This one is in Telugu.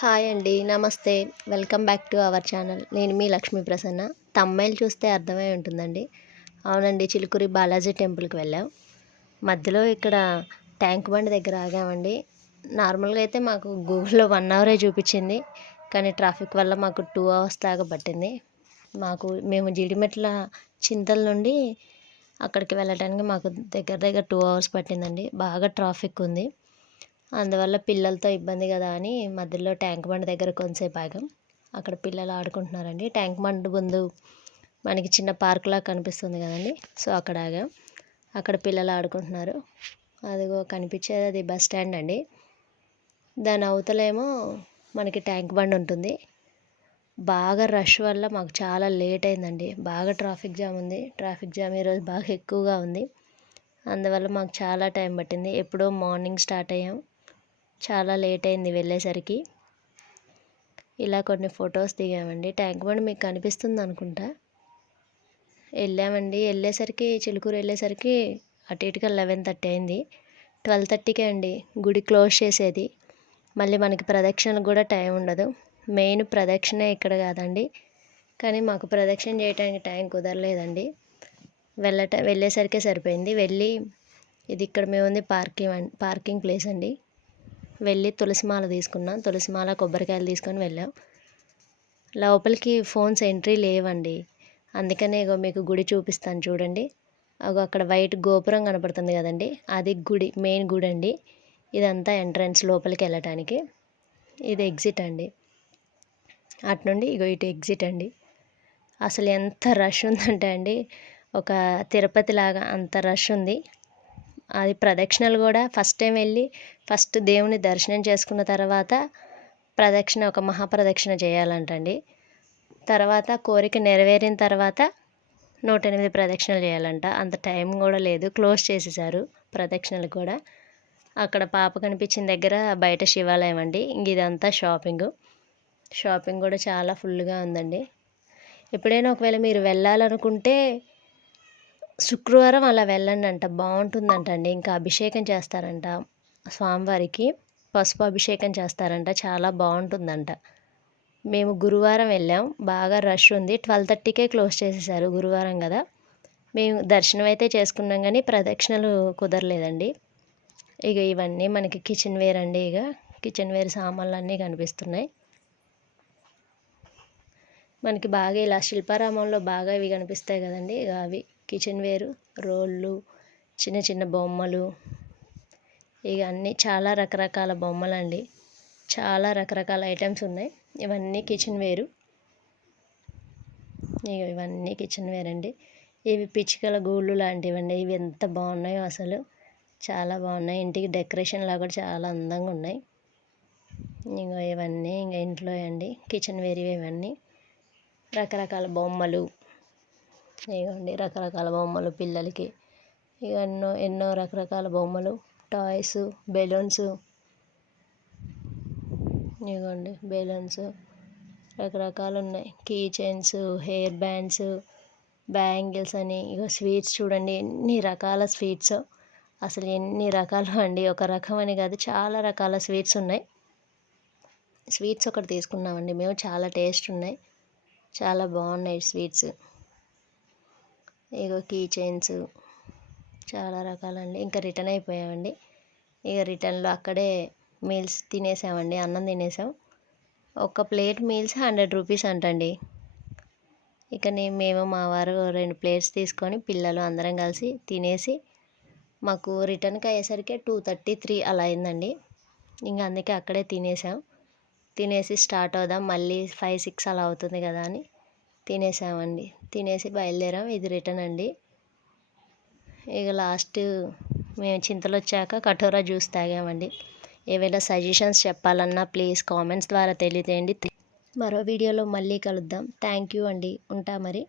హాయ్ అండి. నమస్తే. Welcome back to our channel. నేను మీ లక్ష్మీ ప్రసన్న. తమ్మైల్ చూస్తే అర్థమై ఉంటుందండి. అవునండి, చిలుకూరి బాలాజీ టెంపుల్‌కి వెళ్ళాం. మధ్యలో ఇక్కడ ట్యాంక్ బండ్ దగ్గర ఆగామండి. నార్మల్‌గా అయితే మాకు గూగుల్‌లో 1 అవరే చూపించింది. కానీ ట్రాఫిక్ వల్ల మాకు 2 అవర్స్ దాకా పట్టింది. మేము జీడిమెట్ల చింతల నుండి అక్కడికి వెళ్ళటానికి మాకు దగ్గర దగ్గర 2 అవర్స్ పట్టిందండి. బాగా ట్రాఫిక్ ఉంది. అందువల్ల పిల్లలతో ఇబ్బంది కదా అని మధ్యలో ట్యాంక్ బండ్ దగ్గర కొంతసేపు ఆగాం. అక్కడ పిల్లలు ఆడుకుంటున్నారండి. ట్యాంక్ బండ్ ముందు మనకి చిన్న పార్క్లా కనిపిస్తుంది కదండి, సో అక్కడ ఆగాం. అక్కడ పిల్లలు ఆడుకుంటున్నారు. అదిగో కనిపించేది అది బస్ స్టాండ్ అండి. దాని అవతలేమో మనకి ట్యాంక్ బండ్ ఉంటుంది. బాగా రష్ వల్ల మాకు చాలా లేట్ అయిందండి. బాగా ట్రాఫిక్ జామ్ ఉంది. ట్రాఫిక్ జామ్ ఈరోజు బాగా ఎక్కువగా ఉంది. అందువల్ల మాకు చాలా టైం పట్టింది. ఎప్పుడో మార్నింగ్ స్టార్ట్ అయ్యాం. చాలా లేట్ అయింది వెళ్ళేసరికి. ఇలా కొన్ని ఫొటోస్ దిగామండి. ట్యాంక్ బండ్ మీకు కనిపిస్తుంది అనుకుంటా. వెళ్ళేసరికి చిలుకూరు వెళ్ళేసరికి అటు ఇటుగా 11:30 అయింది. 12:30కే అండి గుడి క్లోజ్ చేసేది. మళ్ళీ మనకి ప్రదక్షిణకు కూడా టైం ఉండదు. మెయిన్ ప్రదక్షిణ ఇక్కడ కాదండి, కానీ మాకు ప్రదక్షిణ చేయడానికి టైం కుదరలేదండి. వెళ్ళేసరికే సరిపోయింది. ఇది ఇక్కడ మేము ఉంది పార్కింగ్ ప్లేస్ అండి. వెళ్ళి తులసిమాల తీసుకున్నాం. తులసిమాల కొబ్బరికాయలు తీసుకొని వెళ్ళాం. లోపలికి ఫోన్స్ ఎంట్రీ లేవండి. అందుకనే ఇగో మీకు గుడి చూపిస్తాను చూడండి. అక్కడ వైట్ గోపురం కనపడుతుంది కదండి, అది గుడి, మెయిన్ గుడి అండి. ఇదంతా ఎంట్రన్స్ లోపలికి వెళ్ళటానికి. ఇది ఎగ్జిట్ అండి. అటు నుండి ఇటు ఎగ్జిట్ అండి. అసలు ఎంత రష్ ఉందంటే అండి, ఒక తిరుపతి లాగా అంత రష్ ఉంది. అది ప్రదక్షిణలు కూడా ఫస్ట్ టైం వెళ్ళి ఫస్ట్ దేవుని దర్శనం చేసుకున్న తర్వాత ప్రదక్షిణ, ఒక మహాప్రదక్షిణ చేయాలంటండి. తర్వాత కోరిక నెరవేరిన తర్వాత 108 ప్రదక్షిణలు చేయాలంట. అంత టైం కూడా లేదు, క్లోజ్ చేసేసారు ప్రదక్షిణలు కూడా. అక్కడ పాప కనిపించిన దగ్గర బయట శివాలయం అండి. ఇదంతా షాపింగ్ కూడా చాలా ఫుల్గా ఉందండి. ఎప్పుడైనా ఒకవేళ మీరు వెళ్ళాలనుకుంటే శుక్రవారం అలా వెళ్ళండి అంట, బాగుంటుందంట అండి. ఇంకా అభిషేకం చేస్తారంట స్వామివారికి, పసుపు అభిషేకం చేస్తారంట, చాలా బాగుంటుందంట. మేము గురువారం వెళ్ళాం. బాగా రష్ ఉంది. 12:30కే క్లోజ్ చేసేసారు, గురువారం కదా. మేము దర్శనం అయితే చేసుకున్నాం కానీ ప్రదక్షిణలు కుదరలేదండి. ఇవన్నీ మనకి కిచెన్ వేర్ అండి. కిచెన్ వేర్ సామాన్లు అన్నీ కనిపిస్తున్నాయి మనకి. బాగా ఇలా శిల్పారామంలో బాగా ఇవి కనిపిస్తాయి కదండి, అవి కిచెన్ వేరు, రోళ్ళు, చిన్న చిన్న బొమ్మలు, అన్నీ చాలా రకరకాల బొమ్మలండి. చాలా రకరకాల ఐటమ్స్ ఉన్నాయి. ఇవన్నీ కిచెన్ వేరు. ఇవన్నీ కిచెన్ వేర్ అండి. ఇవి పిచ్చికల గూళ్ళు లాంటివండి. ఇవి ఎంత బాగున్నాయో అసలు, చాలా బాగున్నాయి. ఇంటికి డెకరేషన్ లాగా కూడా చాలా అందంగా ఉన్నాయి. ఇవన్నీ ఇంట్లో అండి కిచెన్ వేర్. ఇవన్నీ రకరకాల బొమ్మలు, రకరకాల బొమ్మలు పిల్లలకి. ఎన్నో రకరకాల బొమ్మలు, టాయ్స్, బెలూన్స్. బెలూన్స్ రకరకాలు ఉన్నాయి. Key chains, hair bands, bangles అని. స్వీట్స్ చూడండి, ఎన్ని రకాల స్వీట్స్. అసలు ఎన్ని రకాలు అండి, ఒక రకం అని కాదు, చాలా రకాల స్వీట్స్ ఉన్నాయి. స్వీట్స్ ఒకటి తీసుకున్నామండి మేము, చాలా టేస్ట్ ఉన్నాయి, చాలా బాగున్నాయి స్వీట్స్. కీ చైన్స్, చాలా రకాలండి. ఇంకా రిటర్న్ అయిపోయామండి. రిటర్న్లో అక్కడే మీల్స్ తినేసామండి, అన్నం తినేసాం. ఒక ప్లేట్ మీల్స్ 100 రూపీస్ అంటండి. మేము మా వారు 2 ప్లేట్స్ తీసుకొని పిల్లలు అందరం కలిసి తినేసి మాకు రిటర్న్కి అయ్యేసరికి 2:33 అలా అయిందండి. అందుకే అక్కడే తినేసి స్టార్ట్ అవుదాం, మళ్ళీ 5-6 అలా అవుతుంది కదా అని తినేసామండి. తినేసి బయలుదేరాం. ఇది రిటర్న్ అండి. లాస్ట్ మేము చింతలు వచ్చాక కటోరా జ్యూస్ తాగామండి. ఏవైనా సజెషన్స్ చెప్పాలన్నా ప్లీజ్ కామెంట్స్ ద్వారా తెలియజేయండి. మరో వీడియోలో మళ్ళీ కలుద్దాం. థ్యాంక్ యూ అండి. ఉంటా మరి.